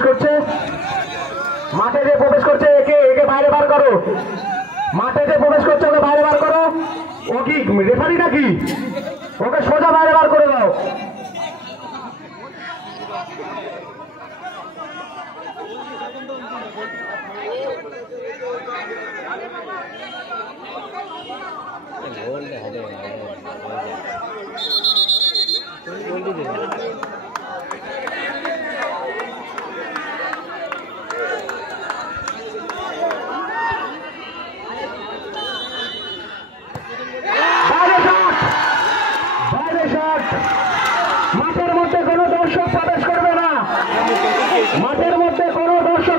প্রবেশ করছে, মাঠে যে প্রবেশ করছে একে একে বাইরে বার করো। মাঠে যে প্রবেশ করছে ওকে বাইরে বার করো। ও কি রেফারি নাকি? ওকে সোজা বাইরে বার করে দাও। মাঠের মধ্যে কোনো দর্শক প্রবেশ করবে না। মাঠের মধ্যে কোনো দর্শক